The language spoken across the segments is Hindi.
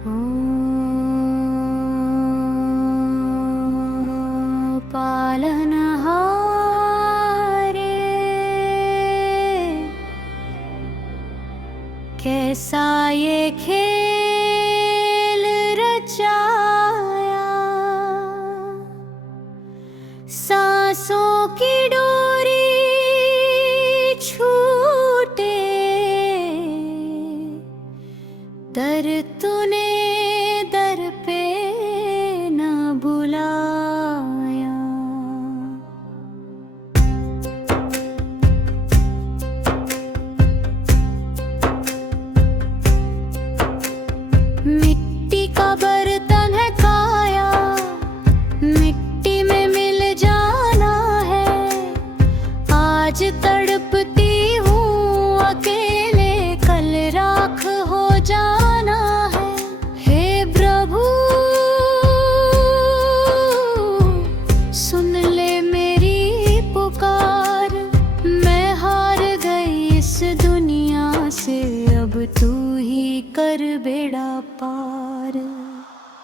ओ पालनहारे, कैसा ये खेल रचाया, सांसों की डोरी छूटे, दर तूने दर पे न बुलाया। मिट्टी का बर्तन है काया, मिट्टी में मिल जाना है। आज तड़पती हूँ अकेले, कल राख हो जाना है। हे प्रभु सुन ले मेरी पुकार, मैं हार गई इस दुनिया से, अब तू ही कर बेड़ा पार।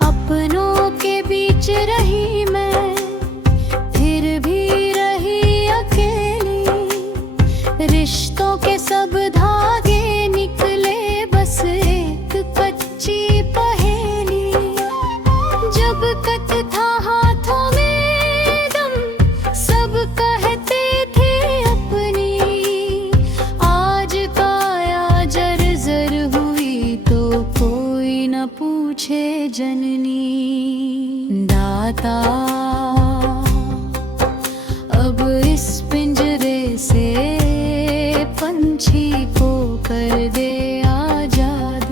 अपनों के बीच रही मैं, फिर भी रही अकेली, रिश्तों के सब धागे निकले, बस एक कच्ची पहेली। जब कत था हाथों में दम, सब कहते थे अपनी, आज काया जर्जर हुई तो कोई न पूछे जननी। दाता अब इस पिंजरे से पंछी को कर दे आजाद,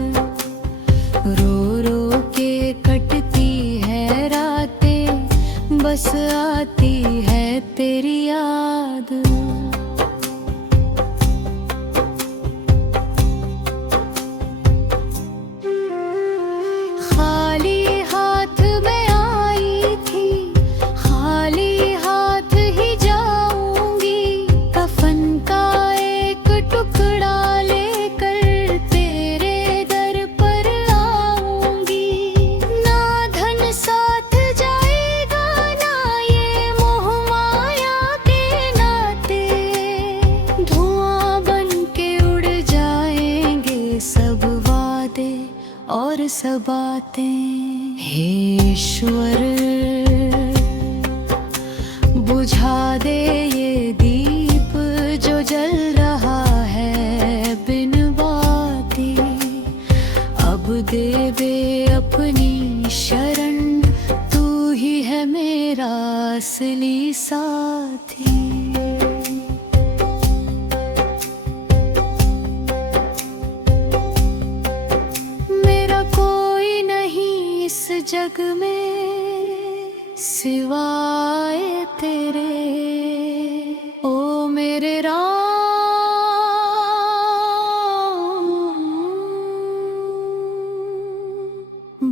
रो रो के कटती है रातें, बस आती है तेरी याद। खाली हाथ में आई थी, खाली हाथ ही जाऊंगी, कफन का एक टुकड़ा लेकर तेरे दर पर आऊंगी। ना धन साथ जाएगा, ना ये मोह माया के नाते, धुआं बन के उड़ जाएंगे सब वादे और सब बातें। हे ईश्वर बुझा दे ये दीप जो जल रहा है बिन बाती, अब दे दे अपनी शरण, तू ही है मेरा असली साथी। मेरा कोई नहीं इस जग में सिवाय तेरे, ओ मेरे राम,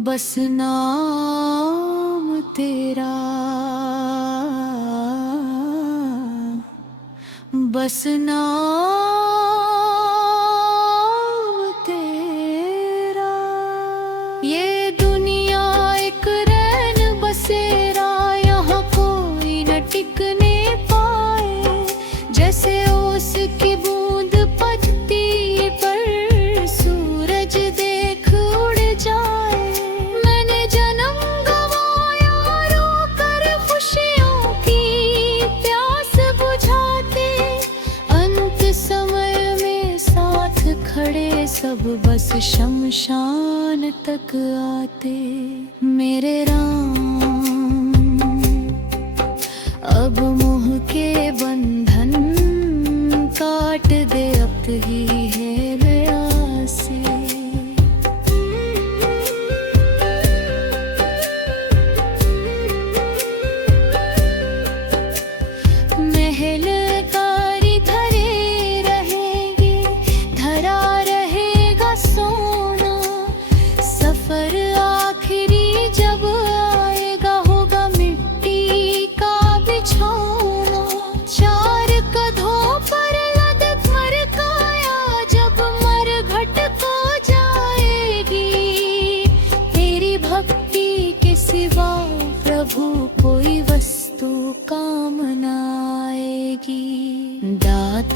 बस नाम तेरा, बस नाम तेरा। ये दुनिया एक रैन बसेरा, यहाँ कोई न टिकने पाए, जैसे ओस की बूंद पत्ती पर सूरज देख उड़ जाए। मैंने जन्म गवाया रोकर खुशियों की प्यास बुझाते, अंत समय में साथ खड़े सब बस शमशान तक आते। मेरे राम अब मोह के बंधन काट दे, अब ही है दया से। महल कारी धरे रहेंगे, धरा रहेगा सोना, सफर आखिरी जब आएगा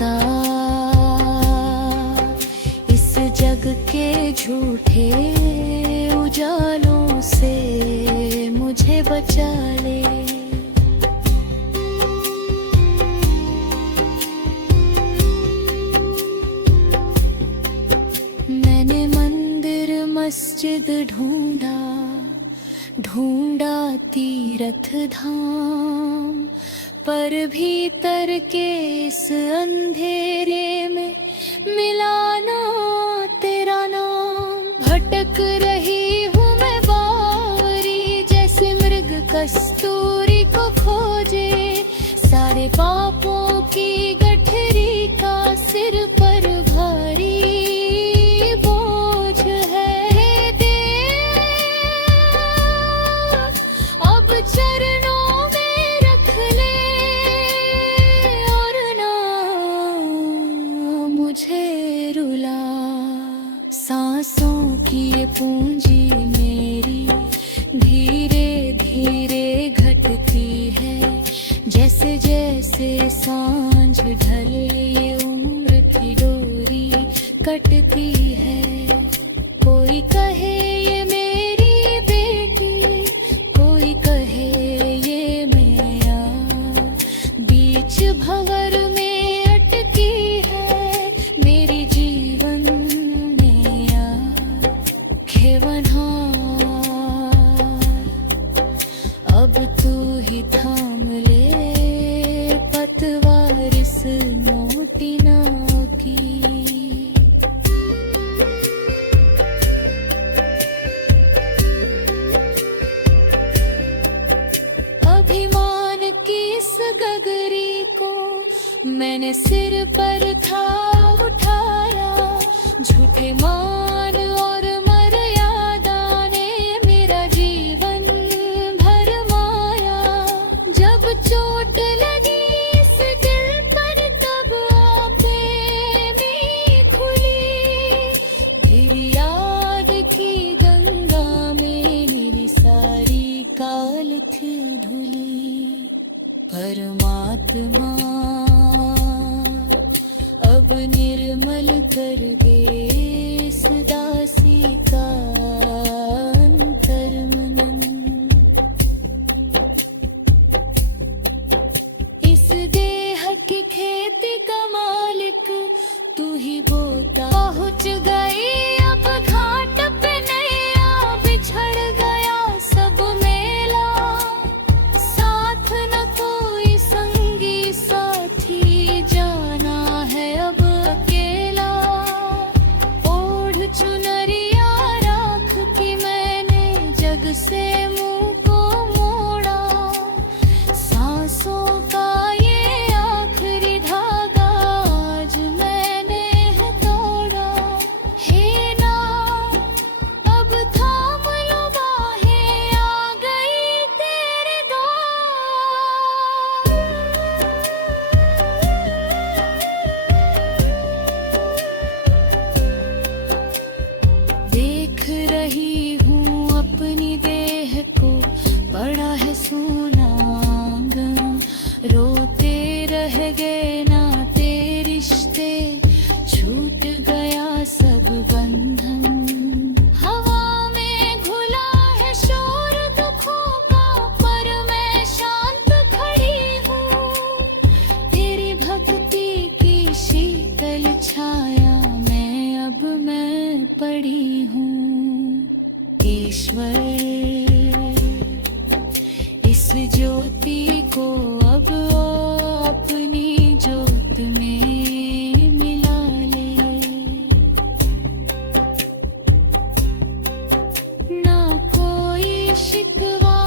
होता, इस जग के झूठे उजालों से मुझे बचा ले। मैंने मंदिर मस्जिद ढूंढा, ढूंढा तीर्थ धाम, पर भीतर के इस अंधेरे में मिला ना तेरा नाम। भटक रही हूँ मैं बावरी, जैसे मृग कस्तूरी को खोजे, सारे पापों की गठरी का सिर पर भारी बोझ है। देव अब चरणों में रख ले, और ना मुझे रुला। सांसों की ये पूंजी मेरी धीरे धीरे घटती है, जैसे जैसे सांझ ढले ये उम्र की डोरी कटती है। कोई कहे ये मेरी बेटी, कोई कहे ये मैया, बीच भंवर में अटकी है मेरी जीवन मैया। खेवनहार अब तू ही थाम ले पतवार इस मोटी नाव की। अभिमान की इस गगरी को मैंने सिर पर था उठाया, झूठे मान और मर्यादा ने मेरा जीवन भरमाया। जब चोट लगी इस दिल पर तब आंखें भी खुली, फिर याद की गंगा में मेरी सारी काल थी धुली। परमात्मा अब निर्मल कर दे इस दासी का अंतर्मनन। इस देह की खेती का मालिक तू ही बोता। पहुँच गई अब घाट पे नैया, बिछड़ गया सब मेला, साथ न कोई संगी साथी, जाना है अब अकेला। ओढ़ चुनरिया राख की मैंने जग से मुंह को मोड़ा, सांसों का ये आखिरी धागा आज मैंने है तोड़ा। हे ना अब थाम लो बाहें, आ गई तेरे द्वार। देख रही हूँ अपनी देह को, बड़ा है सोना आंगन, रोते रह गए नाते रिश्ते, छूट गया सब बंधन। हवा में घुला है शोर दुखों का, पर मैं शांत खड़ी हूँ, तेरी भक्ति की शीतल छाया में अब मैं पड़ी हूँ। ईश्वर इस ज्योति को अब अपनी ज्योत में मिला ले। ना कोई शिकवा,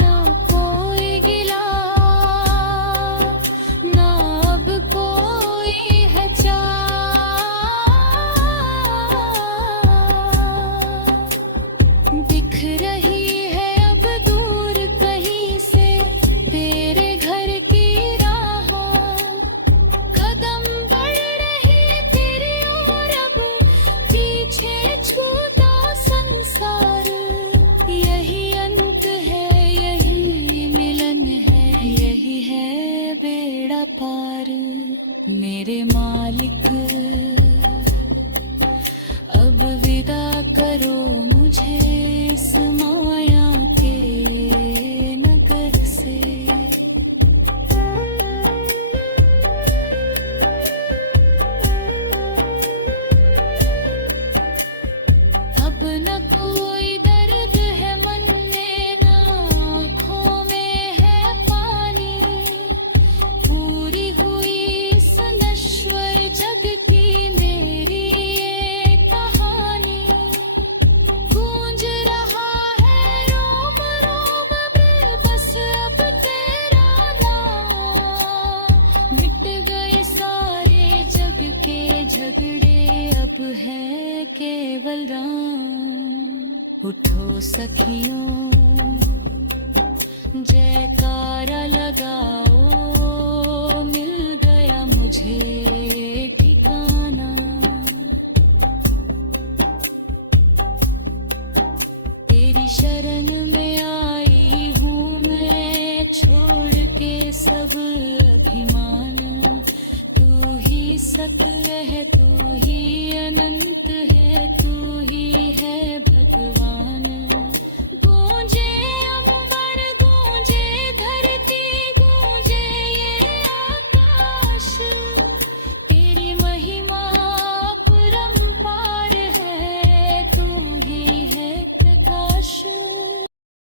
ना कोई गिला, ना अब कोई है चाह। विदा करो मुझे इस माया के नगर से। अब न कोई दर्द है मन में, ना आँखों में है पानी। पूरी हुई इस नश्वर जग की मेरी ये कहानी। गूंज रहा है रोम रोम में बस अब तेरा नाम। मिट गए सारे जग के झगड़े, अब है केवल राम। उठो सखियों जयकारा लगाओ, मिल गया मुझे ठिकाना। तेरी शरण में आई हूँ मैं, छोड़ के सब अभिमान। तू ही सत्य है, तू ही अनंत है।